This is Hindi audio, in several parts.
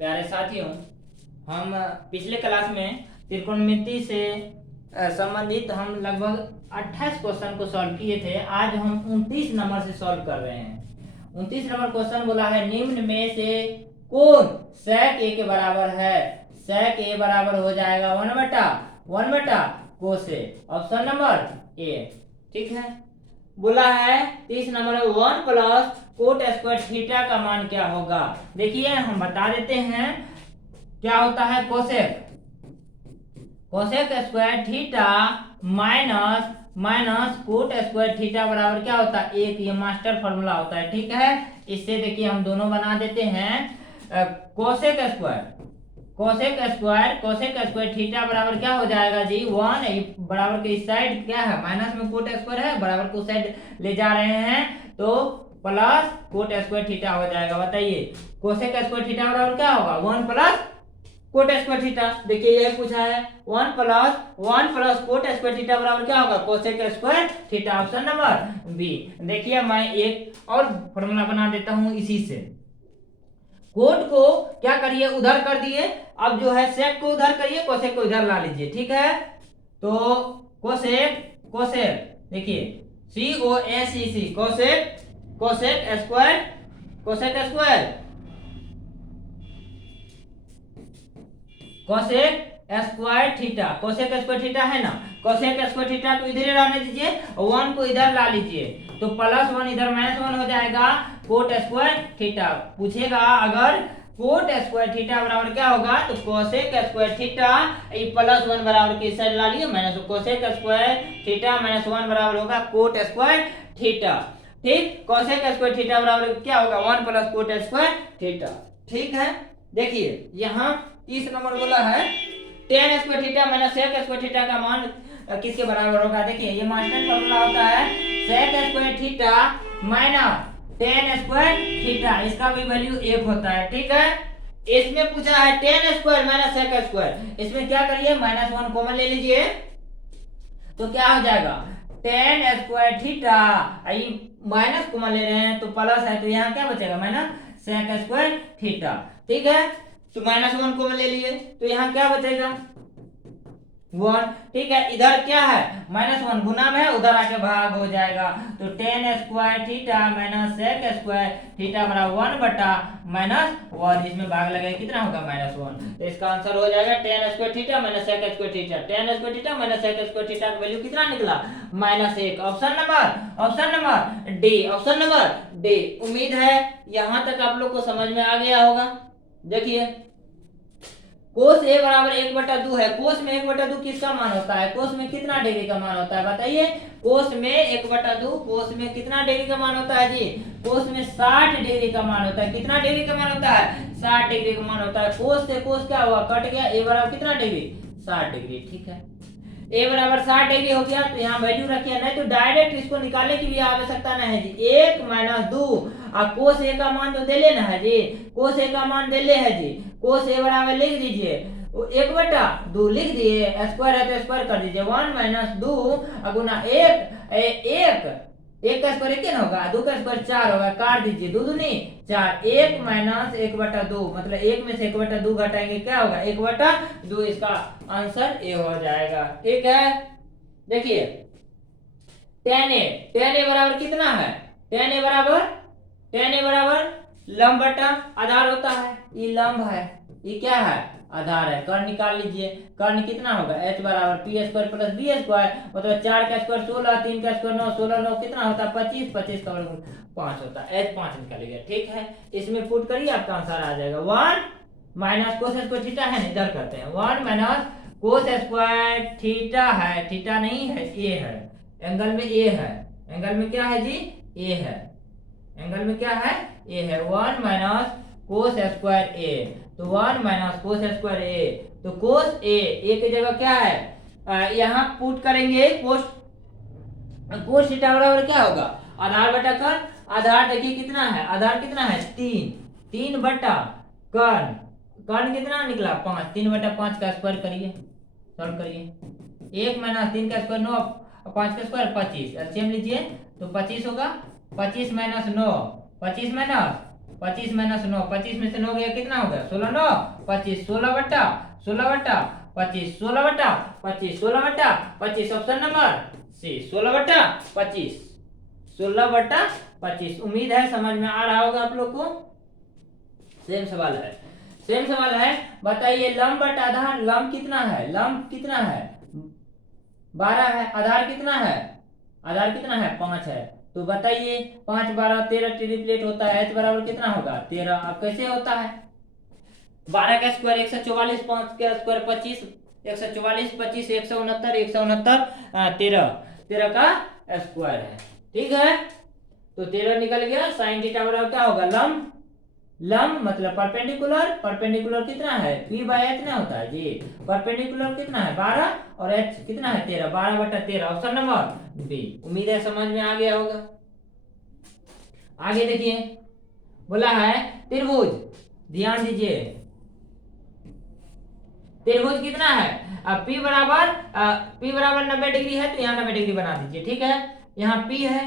प्यारे साथियों, हम पिछले क्लास में त्रिकोणमिति से संबंधित हम लगभग 28 क्वेश्चन को सॉल्व किए थे। आज हम 29 नंबर से सॉल्व कर रहे हैं। 29 नंबर क्वेश्चन बोला है निम्न में से कौन sec a के बराबर है। sec a बराबर हो जाएगा 1/1 कोसेक। ऑप्शन नंबर ए, ठीक है। बोला है 30 number 1 plus coat square theta का मान क्या होगा। देखिए हम बता देते हैं क्या होता है। Cosec square theta minus cot square theta बराबर क्या होता है, एक। ये मास्टर फॉर्मूला होता है, ठीक है। इससे देखिए हम दोनों बना देते हैं। कोसेक स्क्वायर थीटा बराबर क्या हो जाएगा जी, 1 बराबर के इस साइड क्या है, माइनस में कोट स्क्वायर है, बराबर को साइड ले जा रहे हैं तो प्लस कोट स्क्वायर थीटा हो जाएगा। बताइए कोसेक स्क्वायर थीटा बराबर क्या होगा, 1 प्लस कोट स्क्वायर थीटा। देखिए यही पूछा है, 1 प्लस कोट स्क्वायर थीटा बराबर क्या होगा, cosec square theta. Option number B. देखिए मैं एक और फॉर्मूला बना देता हूं इसी से। कोट को क्या करिए, उधर कर दिए। अब जो है सेक को उधर करिए, कोसेक को इधर ला लीजिए, ठीक है। तो कोसेक देखिए COSEC कोसेक स्क्वायर थीटा है ना। कोसेक स्क्वायर थीटा को इधर रहने दीजिए, 1 को इधर ला लीजिए तो +1 इधर -1 हो जाएगा कोट स्क्वायर थीटा। पूछेगा अगर कोट स्क्वायर थीटा बराबर क्या होगा, तो कोसेक स्क्वायर थीटा +1 बराबर के साइड ला लिए, माइनस कोसेक स्क्वायर थीटा -1 बराबर होगा कोट स्क्वायर थीटा, ठीक। कोसेक स्क्वायर थीटा बराबर क्या होगा, 1 प्लस कोट स्क्वायर थीटा, ठीक है। देखिए यहाँ 30 नंबर बोला है tan square theta minus sec square theta का मान किसके बराबर होगा। देखिए ये मास्टर फॉर्मूला होता है sec square theta minus tan square theta, इसका भी वैल्यू 1 होता है, ठीक है। इसमें पूछा है tan square minus sec square, इसमें क्या करिए -1 कॉमन ले लीजिए तो क्या हो जाएगा tan square theta, minus common ले रहे हैं तो प्लस है तो यहाँ क्या बचेगा माइनस sec स्क्वायर थीटा, ठीक है। तो -1 कॉमन ले लिए तो यहाँ क्या बचेगा 1, ठीक है। इधर क्या है -1 गुना में है, उधर आके भाग हो जाएगा तो tan square theta minus sec square theta बराबर 1/-1, इसमें भाग लगाए कितना होगा -1, तो इसका आंसर हो जाएगा tan square theta minus sec square theta. tan square theta minus sec square theta का वैल्यू कितना निकला -1। Option number D. उम्मीद है यहां तक आप लोग को समझ में आ गया होगा। देखिए कोस a बराबर 1/2 है। कोस में 1/2 किसका मान होता है, कोस में कितना डिग्री का मान होता है बताइए। कोस में 1/2 कोस में कितना डिग्री का मान होता है जी, कोस में 60 डिग्री का मान होता है। कितना डिग्री का मान होता है, 60 डिग्री का मान होता है। कोस से कोस क्या हुआ, कट गया। a बराबर कितना डिग्री, 60 डिग्री, ठीक है। a बराबर 60 डिग्री हो गया तो यहाँ वैल्यू रखिए, नहीं तो डायरेक्ट इसको निकालने की भी आवश्यकता नहीं है जी। 1 - 2 और कोस a का मान तो दे लेना है जी, कोस a का मान दे ले है जी। कोस a बराबर लिख दीजिए 1/2 लिख दिए, स्क्वायर है तो स्क्वायर कर दीजिए, 1 - 2 गुना 1 का स्क्वायर 1 होगा, 2 का स्क्वायर 4 होगा, काट दीजिए 2 दूनी 4, 1 - 1/2 मतलब 1 में से 1/2 घटाएंगे क्या होगा 1/2, इसका आंसर ए हो जाएगा, ठीक है। देखिए tan a बराबर कितना है, tan a बराबर लंब बटा आधार होता है, ये लंब है, ये क्या है आधार है। कर्ण निकाल लीजिए, कर्ण कितना होगा h बराबर p square plus b square, मतलब 4 का स्क्वायर 16, 3 का स्क्वायर 9, 16 9 कितना होता है 25, 25 का वर्गमूल 5 होता है, h 5 निकालिएगा, ठीक है। इसमें पुट करिए आपका आंसर आ जाएगा 1 माइनस कोस स्क्वायर थीटा है, इधर करते हैं 1 माइनस कोस स्क्वायर थीटा है, थीटा नहीं है a है, एंगल में a है, एंगल में क्या है जी a है, एंगल में क्या है a है, 1 माइनस कोस स्क्वायर a, तो 1 माइनस कोस स्क्वायर a, तो कोस a की जगह क्या है यहाँ पुट करेंगे कोस थीटा बराबर क्या होगा आधार बटा कर्ण। आधार देखिए कितना है, आधार कितना है 3 बटा कर्ण कितना निकला 5, 3/5 का स्क्वायर करिए, सॉल्व करिए। 1 - 3 का स्क्वायर 9, 5 का स्क्वायर 25, एलसीएम लीजिए तो 25 होगा, 25 - 9 25 - 25 माइनस 9, 25 में से 9 गया कितना हो गया 16 9 25, 16 बट्टा 25, 16 बट्टा 25, 16 बट्टा 25, ऑप्शन नंबर सी 16 बट्टा 25, 16 बट्टा 25। उम्मीद है समझ में आ रहा होगा आप लोग को। सेम सवाल है, बताइए लंब बटा आधार। लंब कितना है, लंब कितना है 12 है, आधार कितना है, आधार कितना है 5 है। तो बताइए 5 12 13 ट्रिपलेट होता है, h बराबर कितना होगा 13। अब कैसे होता है 12 का स्क्वायर 144, 5 का स्क्वायर 25, 144 25 169 13 का स्क्वायर है। ठीक है, तो 13 निकल गया। साइन थीटा बराबर क्या होगा लंब, लंब मतलब परपेंडिकुलर, परपेंडिकुलर कितना है p बाय h ना होता है जी। परपेंडिकुलर कितना है 12 और h कितना है 13, 12 बटा 13, ऑप्शन नंबर बी। उम्मीद है समझ में आ गया होगा। आगे देखिए, बोला है त्रिभुज, ध्यान दीजिए त्रिभुज कितना है। अब p बराबर 90 डिग्री है तो यहाँ 90 डिग्री बना दीजिए। ठीक है, यहाँ p है,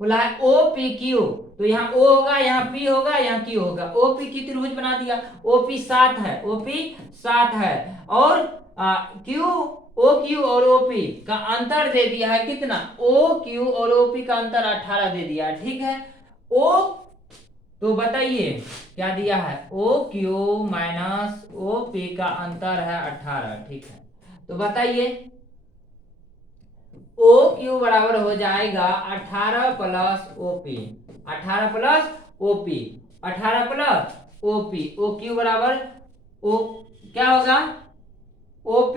बोला है ओ पी क्यू, तो यहाँ O होगा, यहाँ P होगा, यहाँ Q होगा। OP की त्रिभुज बना दिया। OP 7 है, OP 7 है और OQ और OP का अंतर दे दिया है कितना, OQ और OP का अंतर 18 दे दिया है। ठीक है, O तो बताइए क्या दिया है OQ माइनस OP का अंतर है 18। ठीक है, तो बताइए OQ बराबर हो जाएगा 18 plus OP, 18 plus OP, 18 plus OP, OQ बराबर O क्या होगा OP,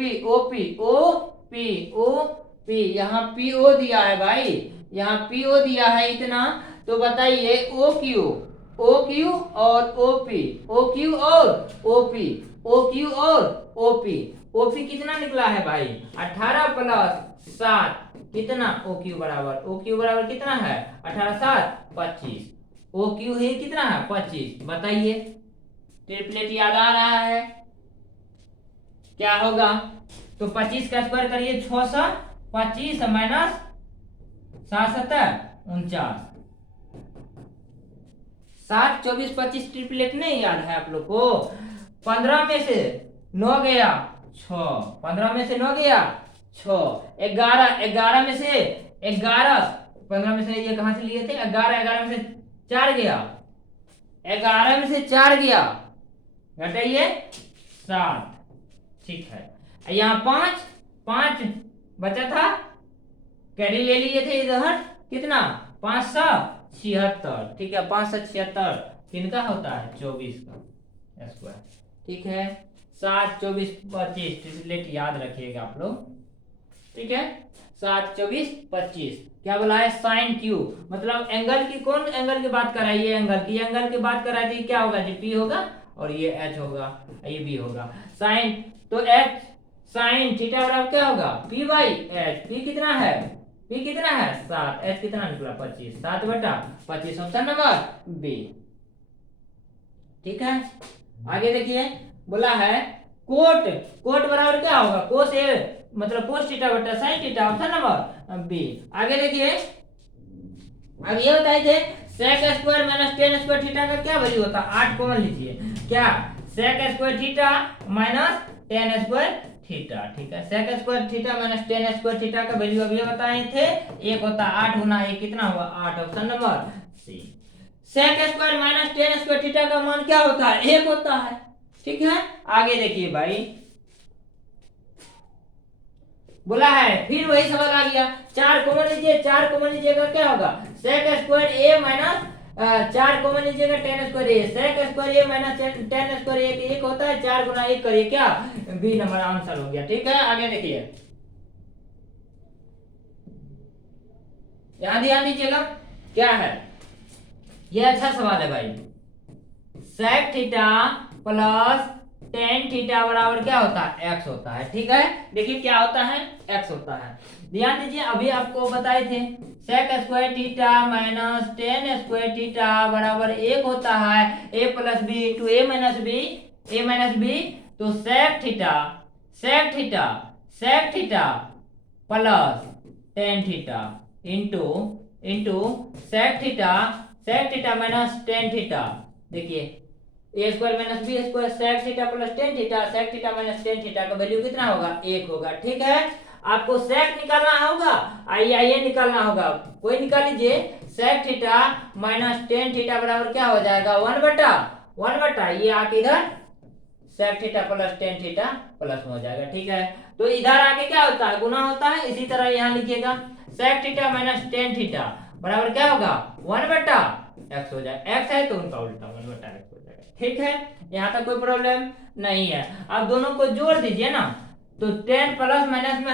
यहाँ PO दिया है भाई, यहाँ PO दिया है इतना। तो बताइए OQ और OQ और OP कितना निकला है भाई 18 प्लस 7 कितना OQ बराबर कितना है 18 7 25, OQ है कितना है 25। बताइए ट्रिपलेट याद आ रहा है क्या होगा, तो 25 का स्क्वायर करिए 600, 25 माइनस 7 7 49, 7 24 25 ट्रिपलेट नहीं याद है आप लोग को। 15 में से 9 गया 6, 15 में से 9 गया 6, 11 में से 11, 15 में से ये कहां से लिए थे 11 में से 4 गया, 11 में से 4 गया, घटाइए 7। ठीक है, यहाँ 5 बचा था, कैरी ले लिए थे इधर कितना 576। ठीक है, 576 किनका होता है 24 का स्क्वायर। ठीक है, 7 24 25 ट्रिपलेट याद रखिएगा आप लोग। ठीक है, 7 24 25 क्या बोला है साइन क्यू, मतलब एंगल की, कौन एंगल की बात कर रहा है, ये एंगल की बात कर रहा है। क्या होगा जी P होगा और ये H होगा, ये B होगा। साइन तो H साइन थीटा बराबर क्या होगा P बाई H। P कितना है 7, H कितना निकला 25, 7 बटा 25, ऑप्शन नंबर बी। ठीक है, आगे देखिए, बोला है कोट बराबर क्या होगा कोस ए मतलब कोस थीटा बटा sine theta, option number B. आगे देखिए, अब ये बताए थे sec square minus tan square theta का क्या वैल्यू होता है, 8 कॉमन लीजिए। क्या sec square theta minus tan square theta. ठीक है, sec square theta minus tan square theta का वैल्यू अभी बताए थे, एक होता 8 गुना 1 कितना होगा 8, option number C. sec square minus tan square theta का मान क्या होता है 1 होता है। ठीक है, आगे देखिए भाई, बोला है फिर वही सवाल आ गया, 4 कॉमन लीजिए, 4 कॉमन लीजिएगा क्या होगा sec square a minus 4 common लीजिएगा tan square a, sec square a minus tan square a 1 होता है, 4 गुना 1 करिए क्या बी नंबर आंसर हो गया। ठीक है, आगे देखिए, यहां ध्यान दीजिएगा क्या है, ये अच्छा सवाल है भाई। sec theta plus tan theta बराबर क्या होता है x होता है। ठीक है, देखिए क्या होता है x होता है। ध्यान दीजिए, अभी आपको बताए थे sec square theta minus tan square theta बराबर 1 होता है a plus B into a minus B. तो sec theta plus tan theta into sec theta minus tan theta देखिए A square minus B square sec theta plus tan theta, sec theta minus tan theta का वैल्यू कितना होगा 1 होगा। ठीक है, आपको सेक निकालना होगा, आई निकालना होगा, कोई निकाल लीजिए। Sec theta minus tan theta बराबर क्या हो जाएगा 1/1 ये आके इधर sec theta plus tan theta plus में हो जाएगा। ठीक है, तो इधर आके क्या होता है गुना होता है, इसी तरह यहाँ लिखिएगा sec theta minus tan theta बराबर क्या होगा 1/x हो जाएगा, x है तो उनका उल्टा 1/x हो जाएगा। ठीक है, यहाँ तक कोई प्रॉब्लम नहीं है। अब दोनों को जोड़ दीजिए ना, तो 10 प्लस माइनस में